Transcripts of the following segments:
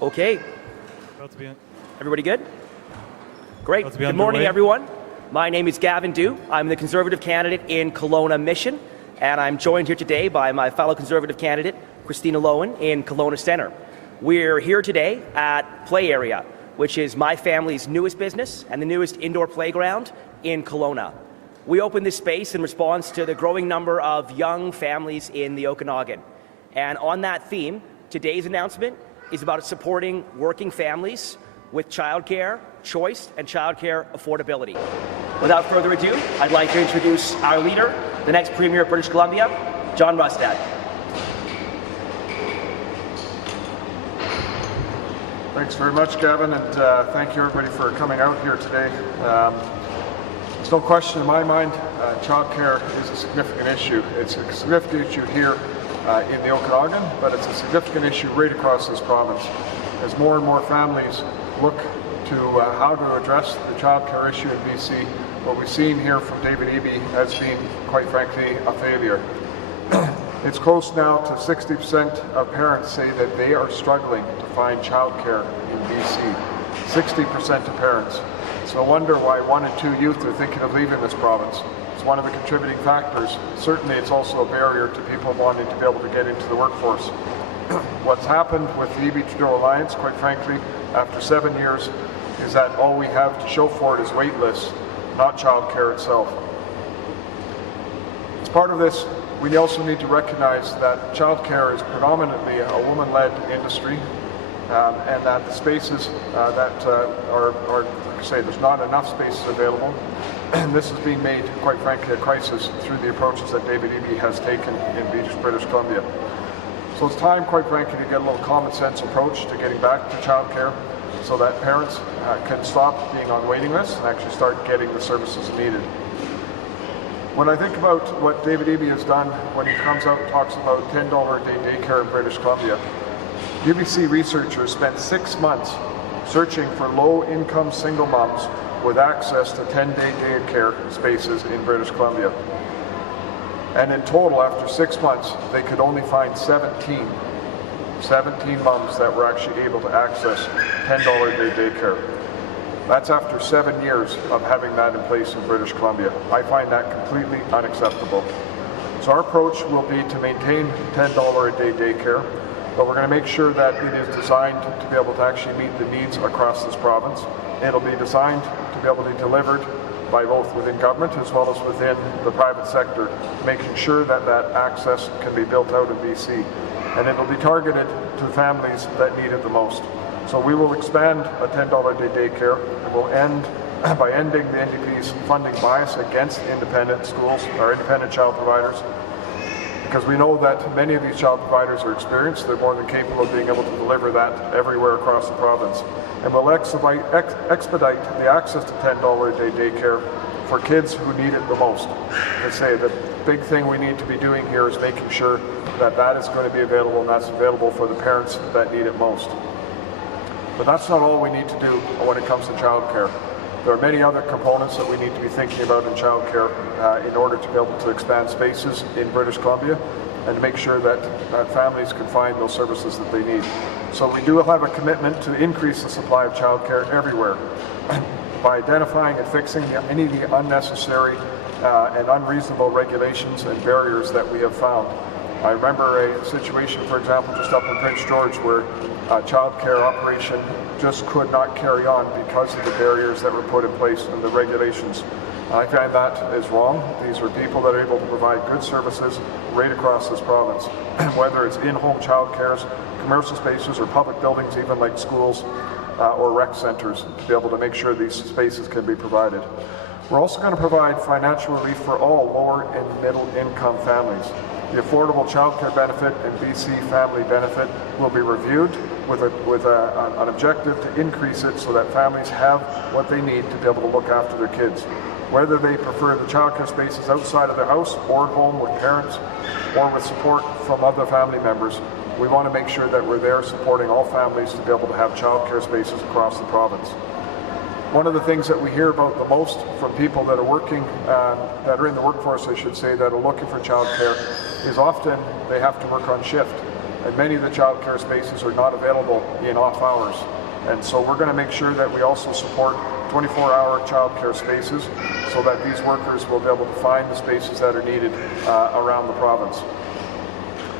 Okay. Everybody good? Great. Good morning, everyone. My name is Gavin Dew. I'm the Conservative candidate in Kelowna Mission, and I'm joined here today by my fellow Conservative candidate, Christina Lowen, in Kelowna Centre. We're here today at Play Area, which is my family's newest business and the newest indoor playground in Kelowna. We opened this space in response to the growing number of young families in the Okanagan. And on that theme, today's announcement is about supporting working families with childcare, choice, and childcare affordability. Without further ado, I'd like to introduce our leader, the next Premier of British Columbia, John Rustad. Thanks very much, Gavin, and thank you everybody for coming out here today. There's no question in my mind, childcare is a significant issue. It's a significant issue here in the Okanagan, but it's a significant issue right across this province. As more and more families look to how to address the childcare issue in BC, what we've seen here from David Eby has been, quite frankly, a failure. It's close now to 60% of parents say that they are struggling to find childcare in BC. 60% of parents. It's no wonder why 1 in 2 youth are thinking of leaving this province. It's one of the contributing factors. Certainly it's also a barrier to people wanting to be able to get into the workforce. What's happened with the Eby-Trudeau Alliance, quite frankly, after 7 years, is that all we have to show for it is wait lists, not childcare itself. As part of this, we also need to recognize that childcare is predominantly a woman-led industry, and that the spaces that are, like I say, there's not enough spaces available. And this is being made, quite frankly, a crisis through the approaches that David Eby has taken in British Columbia. So it's time, quite frankly, to get a little common sense approach to getting back to childcare so that parents can stop being on waiting lists and actually start getting the services needed. When I think about what David Eby has done when he comes out and talks about $10 a day daycare in British Columbia, UBC researchers spent 6 months searching for low-income single moms with access to 10-day daycare spaces in British Columbia. And in total, after 6 months, they could only find 17 mums that were actually able to access $10 a day daycare. That's after 7 years of having that in place in British Columbia. I find that completely unacceptable. So our approach will be to maintain $10 a day daycare, but we're going to make sure that it is designed to be able to actually meet the needs across this province. It'll be designed to be able to be delivered by both within government as well as within the private sector, making sure that that access can be built out in BC. And it'll be targeted to families that need it the most. So we will expand a $10 a day daycare, and we'll end by ending the NDP's funding bias against independent schools or independent child providers, because we know that many of these child providers are experienced. They're more than capable of being able to deliver that everywhere across the province. And we'll expedite the access to $10 a day daycare for kids who need it the most. I say the big thing we need to be doing here is making sure that that is going to be available, and that's available for the parents that need it most. But that's not all we need to do when it comes to childcare. There are many other components that we need to be thinking about in childcare in order to be able to expand spaces in British Columbia and to make sure that families can find those services that they need. So we do have a commitment to increase the supply of childcare everywhere by identifying and fixing any of the unnecessary and unreasonable regulations and barriers that we have found. I remember a situation, for example, just up in Prince George where a childcare operation just could not carry on because of the barriers that were put in place and the regulations. I find that is wrong. These are people that are able to provide good services right across this province, whether it's in-home childcares, commercial spaces, or public buildings, even like schools or rec centers, to be able to make sure these spaces can be provided. We're also going to provide financial relief for all lower and middle income families. The Affordable Childcare Benefit and BC Family Benefit will be reviewed with an objective to increase it so that families have what they need to be able to look after their kids. Whether they prefer the childcare spaces outside of their house or at home with parents or with support from other family members, we want to make sure that we're there supporting all families to be able to have childcare spaces across the province. One of the things that we hear about the most from people that are working, that are in the workforce, I should say, that are looking for childcare, is often they have to work on shift. and many of the childcare spaces are not available in off hours. And so we're going to make sure that we also support 24-hour childcare spaces so that these workers will be able to find the spaces that are needed around the province.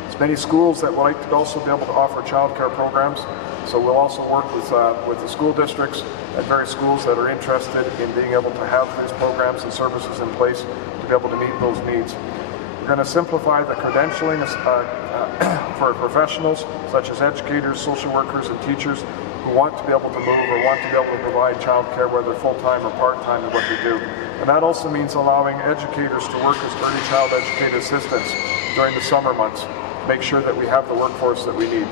There's many schools that would like to also be able to offer childcare programs, so we'll also work with the school districts and various schools that are interested in being able to have these programs and services in place to be able to meet those needs. We're going to simplify the credentialing for professionals such as educators, social workers, and teachers who want to be able to move or want to be able to provide childcare, whether full-time or part-time in what they do. And that also means allowing educators to work as early child educated assistants during the summer months, make sure that we have the workforce that we need.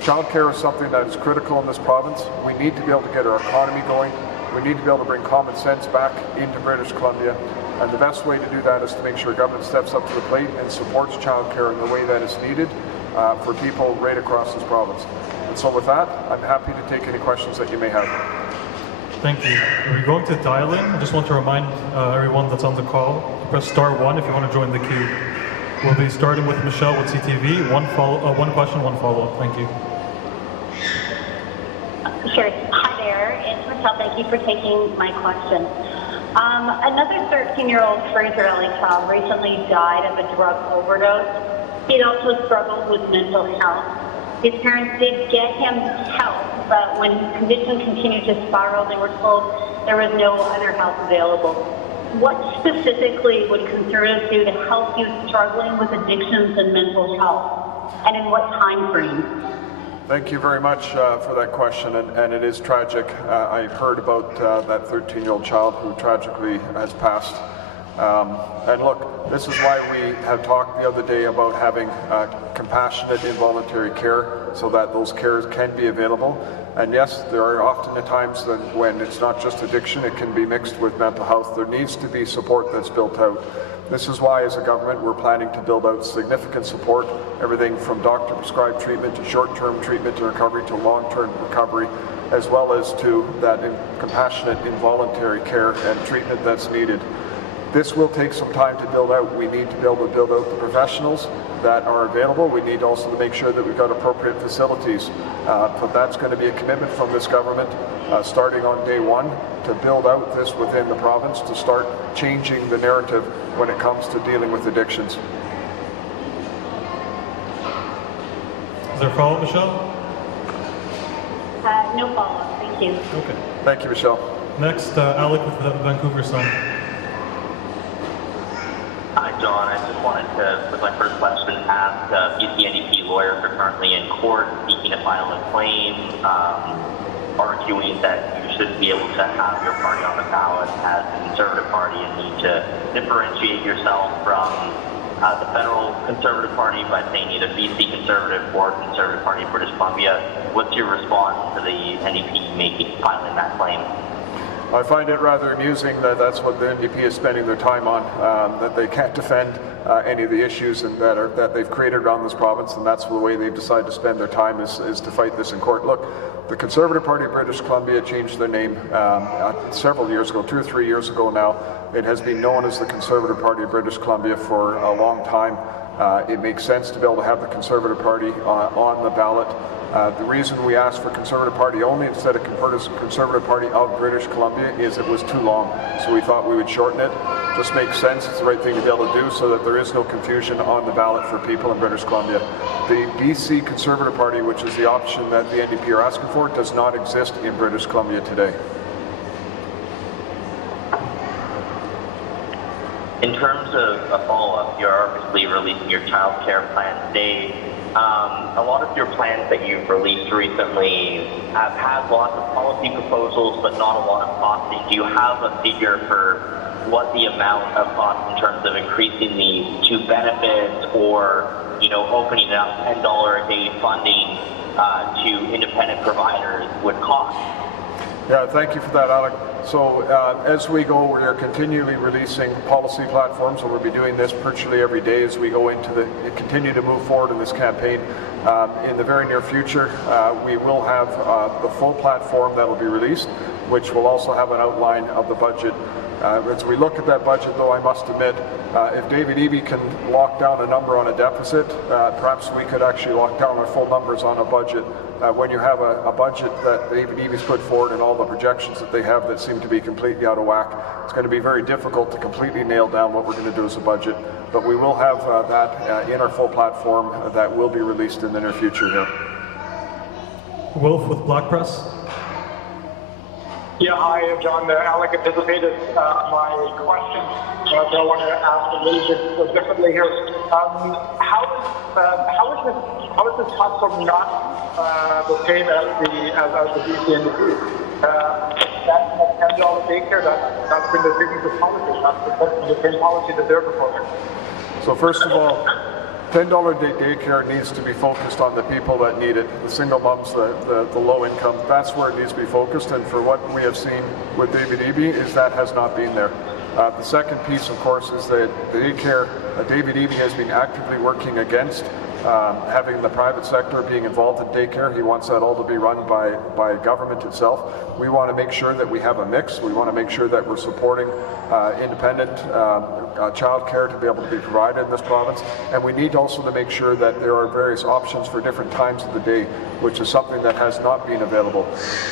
Childcare is something that is critical in this province. We need to be able to get our economy going. We need to be able to bring common sense back into British Columbia. And the best way to do that is to make sure government steps up to the plate and supports childcare in the way that is needed for people right across this province. And so with that, I'm happy to take any questions that you may have. Thank you. We're going to dial in. I just want to remind everyone that's on the call to press *1 if you want to join the queue. We'll be starting with Michelle with CTV. One question, one follow-up. Thank you. Sure. Hi there. It's Michelle. Thank you for taking my question. Another 13-year-old Fraser-Ellie child recently died of a drug overdose. He also struggled with mental health. His parents did get him help, but when his condition continued to spiral, they were told there was no other help available. What specifically would Conservatives do to help youth struggling with addictions and mental health, and in what time frame? Thank you very much for that question, and it is tragic. I heard about that 13-year-old child who tragically has passed. And look, this is why we have talked the other day about having compassionate involuntary care so that those cares can be available. And yes, there are often times that when it's not just addiction, it can be mixed with mental health. There needs to be support that's built out. This is why, as a government, we're planning to build out significant support, everything from doctor-prescribed treatment to short-term treatment to recovery to long-term recovery, as well as to that compassionate involuntary care and treatment that's needed. This will take some time to build out. We need to be able to build out the professionals that are available. We need also to make sure that we've got appropriate facilities. But that's going to be a commitment from this government starting on day one to build out this within the province, to start changing the narrative when it comes to dealing with addictions. Is there a follow-up, Michelle? No follow-up. Thank you. Okay. Thank you, Michelle. Next, Alec with the Vancouver Sun. Hi, John. I just wanted to, with my first question, ask BC NDP lawyers are currently in court seeking to file a claim, arguing that you should be able to have your party on the ballot as the Conservative Party and need to differentiate yourself from the federal Conservative Party by saying either BC Conservative or Conservative Party of British Columbia. What's your response to the NDP filing that claim? I find it rather amusing that that's what the NDP is spending their time on, that they can't defend any of the issues that they've created around this province, and that's the way they've decided to spend their time is to fight this in court. Look, the Conservative Party of British Columbia changed their name several years ago, 2 or 3 years ago now. It has been known as the Conservative Party of British Columbia for a long time. It makes sense to be able to have the Conservative Party on the ballot. The reason we asked for Conservative Party only instead of Conservative Party of British Columbia is it was too long. So we thought we would shorten it. Just makes sense. It's the right thing to be able to do so that there is no confusion on the ballot for people in British Columbia. The BC Conservative Party, which is the option that the NDP are asking for, does not exist in British Columbia today. In terms of a follow-up, you're obviously releasing your child care plan today. A lot of your plans that you've released recently have had lots of policy proposals, but not a lot of costing. Do you have a figure for what the amount of cost in terms of increasing these two benefits or, opening up $10 a day funding to independent providers would cost? Yeah, thank you for that, Alec. So as we go, we are continually releasing policy platforms, and we'll be doing this virtually every day as we go into continue to move forward in this campaign. In the very near future, we will have the full platform that will be released, which will also have an outline of the budget As we look at that budget, though, I must admit, if David Eby can lock down a number on a deficit, perhaps we could actually lock down our full numbers on a budget. When you have a budget that David Eby's put forward and all the projections that they have that seem to be completely out of whack, it's going to be very difficult to completely nail down what we're going to do as a budget. But we will have that in our full platform that will be released in the near future here. Wolf with Black Press. Yeah, hi, John. Alec anticipated my question, so I want to ask a little bit differently here. How is this platform not the same as the BC and the P? That $10 daycare, that's been the signature policy. That's the same policy that they're proposing. So first of all, $10 day daycare needs to be focused on the people that need it, the single moms, the low income. That's where it needs to be focused, and for what we have seen with David Eby is that has not been there. The second piece, of course, is that the daycare, David Eby has been actively working against having the private sector being involved in daycare. He wants that all to be run by government itself. We want to make sure that we have a mix. We want to make sure that we're supporting independent childcare to be able to be provided in this province. And we need also to make sure that there are various options for different times of the day, which is something that has not been available.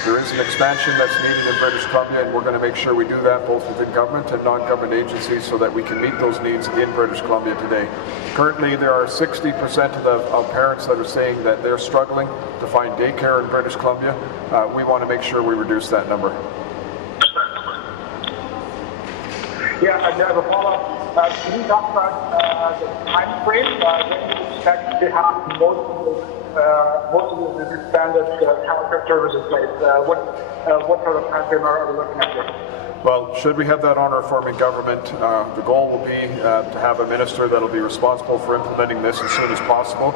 There is an expansion that's needed in British Columbia, and we're going to make sure we do that both within government and non-government agencies so that we can meet those needs in British Columbia today. Currently, there are 60% of parents that are saying that they're struggling to find daycare in British Columbia. We want to make sure we reduce that number. Yeah, and as a follow-up, can you talk about the time frame when you expect to have most of the expanded childcare services in place? What sort of time frame are we looking at here? Well, should we have that honour of forming government, the goal will be to have a minister that will be responsible for implementing this as soon as possible.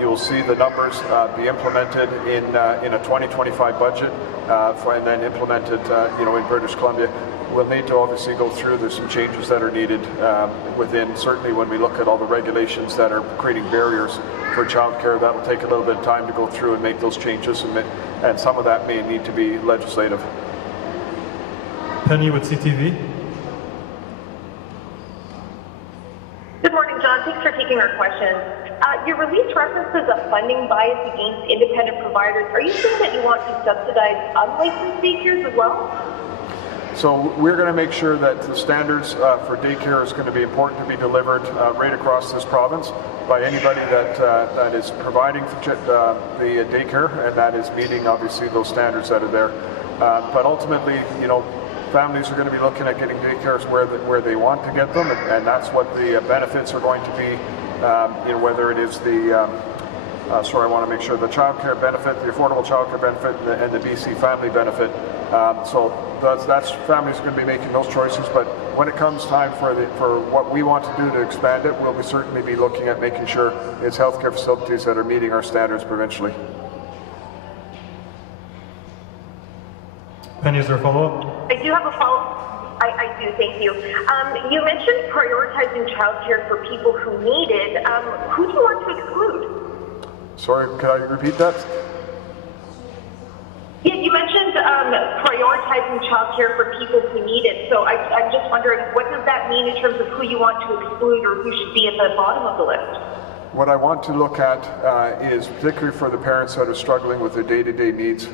You will see the numbers be implemented in a 2025 budget and then implemented in British Columbia. We'll need to obviously go through, there's some changes that are needed within, certainly when we look at all the regulations that are creating barriers for childcare, that will take a little bit of time to go through and make those changes, and some of that may need to be legislative. Penny with CTV. Good morning, John. Thanks for taking our question. Your release references a funding bias against independent providers. Are you saying that you want to subsidize unlicensed daycares as well? So we're going to make sure that the standards for daycare is going to be important to be delivered right across this province by anybody that is providing the daycare and that is meeting obviously those standards that are there. But ultimately, families are going to be looking at getting daycares where they want to get them, and that's what the benefits are going to be. Whether it is the I want to make sure the childcare benefit, the affordable childcare benefit, and the BC family benefit. So that's families are going to be making those choices. But when it comes time for what we want to do to expand it, we'll certainly be looking at making sure it's healthcare facilities that are meeting our standards provincially. Penny, is there a follow-up? I do have a follow-up. I do, thank you. You mentioned prioritizing childcare for people who need it. Who do you want to exclude? Sorry, could I repeat that? Yeah, you mentioned prioritizing childcare for people who need it. So I'm just wondering, what does that mean in terms of who you want to exclude or who should be at the bottom of the list? What I want to look at is particularly for the parents that are struggling with their day-to-day needs,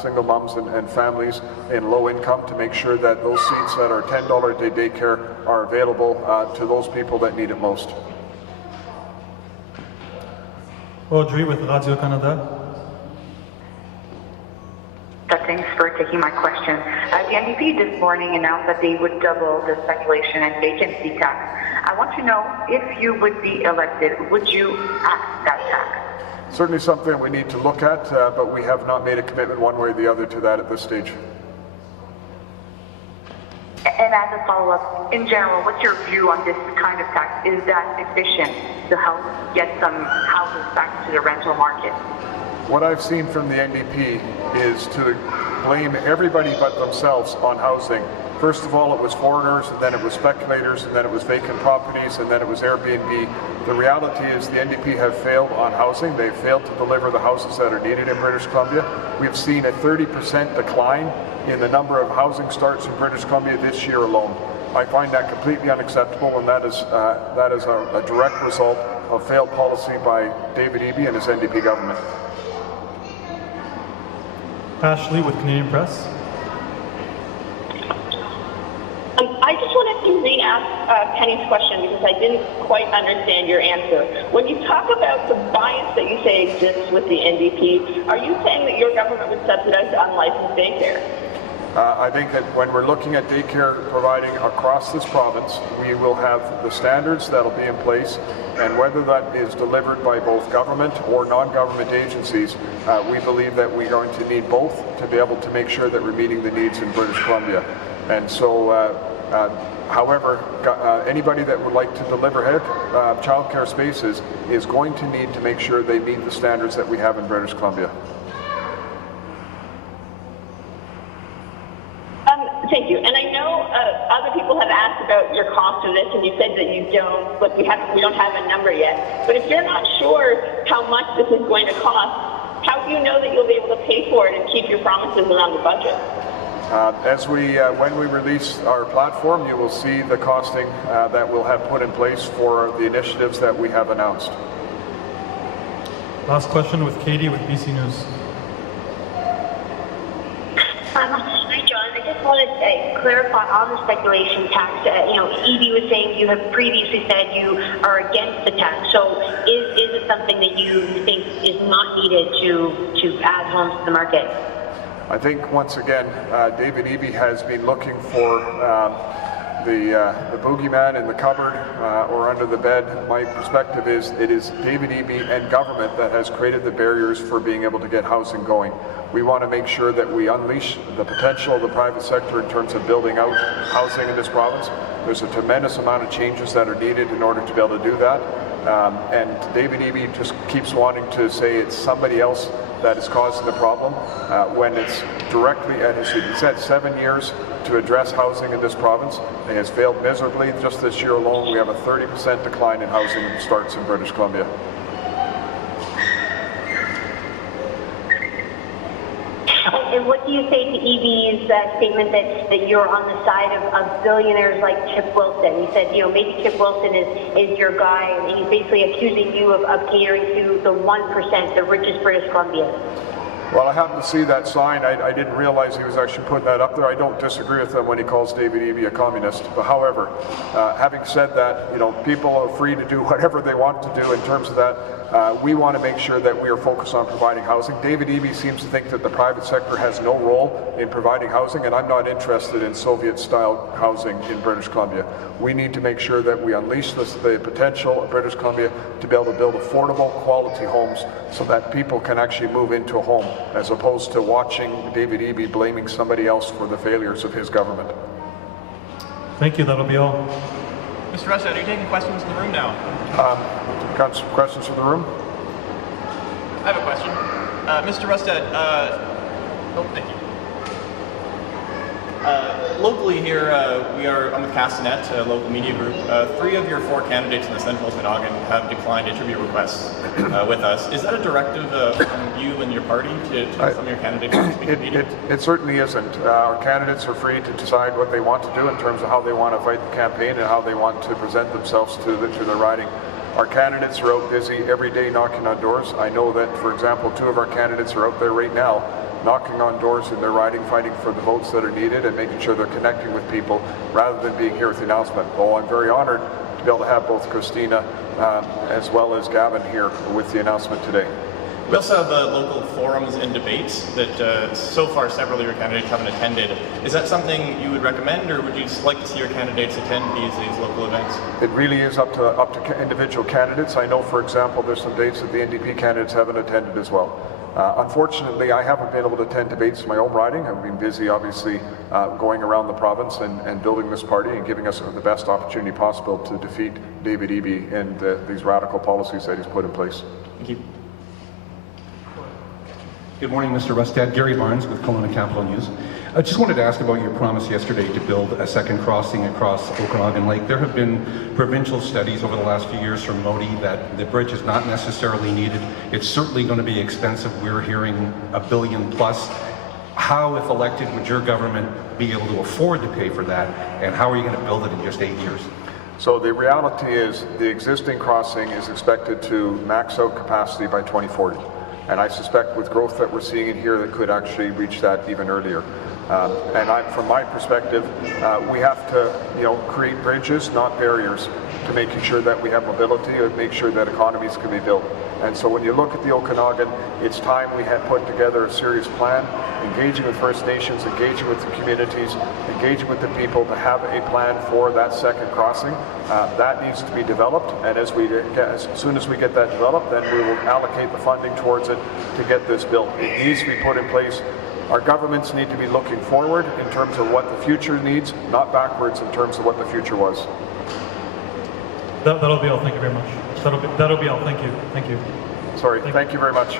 single moms and families in low income, to make sure that those seats that are $10 a day daycare are available to those people that need it most. Audrey with Radio Canada. Thanks for taking my question. The NDP this morning announced that they would double the speculation and vacancy tax. I want to know, if you would be elected, would you act that tax? Certainly something we need to look at, but we have not made a commitment one way or the other to that at this stage. And as a follow-up, in general, what's your view on this kind of tax? Is that efficient to help get some houses back to the rental market? What I've seen from the NDP is to blame everybody but themselves on housing. First of all, it was foreigners, and then it was speculators, and then it was vacant properties, and then it was Airbnb. The reality is the NDP have failed on housing. They've failed to deliver the houses that are needed in British Columbia. We've seen a 30% decline in the number of housing starts in British Columbia this year alone. I find that completely unacceptable, and that is a direct result of failed policy by David Eby and his NDP government. Ashley with Canadian Press. I just wanted to re-ask Penny's question because I didn't quite understand your answer. When you talk about the bias that you say exists with the NDP, are you saying that your government would subsidize unlicensed daycare? I think that when we're looking at daycare providing across this province, we will have the standards that will be in place, and whether that is delivered by both government or non-government agencies, we believe that we're going to need both to be able to make sure that we're meeting the needs in British Columbia. And so, however, anybody that would like to deliver childcare spaces is going to need to make sure they meet the standards that we have in British Columbia. Thank you. And I know other people have asked about your cost of this, and you said that you don't, but we don't have a number yet. But if you're not sure how much this is going to cost, how do you know that you'll be able to pay for it and keep your promises around the budget? When we release our platform, you will see the costing that we'll have put in place for the initiatives that we have announced. Last question with Katie with BC News. Hi, John. I just wanted to clarify on the speculation tax. Eby was saying you have previously said you are against the tax. So is it something that you think is not needed to add homes to the market? I think, once again, David Eby has been looking for the boogeyman in the cupboard or under the bed. My perspective is it is David Eby and government that has created the barriers for being able to get housing going. We want to make sure that we unleash the potential of the private sector in terms of building out housing in this province. There's a tremendous amount of changes that are needed in order to be able to do that. And David Eby just keeps wanting to say it's somebody else that is causing the problem when it's directly at his feet. He's had 7 years to address housing in this province. It has failed miserably. Just this year alone, we have a 30% decline in housing starts in British Columbia. And what do you say to Eby's statement that you're on the side of billionaires like Chip Wilson? He said, maybe Chip Wilson is your guy, and he's basically accusing you of catering to the 1%, the richest British Columbians. Well, I happened to see that sign. I didn't realize he was actually putting that up there. I don't disagree with him when he calls David Eby a communist. But however, having said that, people are free to do whatever they want to do in terms of that. We want to make sure that we are focused on providing housing. David Eby seems to think that the private sector has no role in providing housing, and I'm not interested in Soviet-style housing in British Columbia. We need to make sure that we unleash the potential of British Columbia to be able to build affordable, quality homes so that people can actually move into a home, as opposed to watching David Eby blaming somebody else for the failures of his government. Thank you. That'll be all. Mr. Rustad, are you taking questions in the room now? Got some questions from the room? I have a question. Mr. Rustad, thank you. Locally here, I'm with Castanet, a local media group. 3 of your 4 candidates in the Central Okanagan have declined interview requests with us. Is that a directive from you and your party to some of your candidates to speak to media? It certainly isn't. Our candidates are free to decide what they want to do in terms of how they want to fight the campaign and how they want to present themselves to the riding. Our candidates are out busy every day knocking on doors. I know that, for example, 2 of our candidates are out there right now knocking on doors in their riding, fighting for the votes that are needed and making sure they're connecting with people rather than being here with the announcement. Well, I'm very honored to be able to have both Christina as well as Gavin here with the announcement today. We also have local forums and debates that so far several of your candidates haven't attended. Is that something you would recommend, or would you just like to see your candidates attend these local events? It really is up to individual candidates. I know, for example, there's some debates that the NDP candidates haven't attended as well. Unfortunately, I haven't been able to attend debates in my own riding. I've been busy, obviously, going around the province and building this party and giving us the best opportunity possible to defeat David Eby and these radical policies that he's put in place. Thank you. Good morning, Mr. Rustad. Gary Barnes with Kelowna Capital News. I just wanted to ask about your promise yesterday to build a second crossing across Okanagan Lake. There have been provincial studies over the last few years from Modi that the bridge is not necessarily needed. It's certainly going to be expensive. We're hearing $1 billion plus. How, if elected, would your government be able to afford to pay for that? And how are you going to build it in just 8 years? So the reality is the existing crossing is expected to max out capacity by 2040. And I suspect with growth that we're seeing in here that could actually reach that even earlier. From my perspective, we have to create bridges, not barriers, to making sure that we have mobility and make sure that economies can be built. And so when you look at the Okanagan, it's time we had put together a serious plan, engaging with First Nations, engaging with the communities, engaging with the people to have a plan for that second crossing. That needs to be developed, and as soon as we get that developed, then we will allocate the funding towards it to get this built. It needs to be put in place. Our governments need to be looking forward in terms of what the future needs, not backwards in terms of what the future was. That'll be all. Thank you very much. That'll be all. Thank you. Thank you. Sorry. Thank you very much.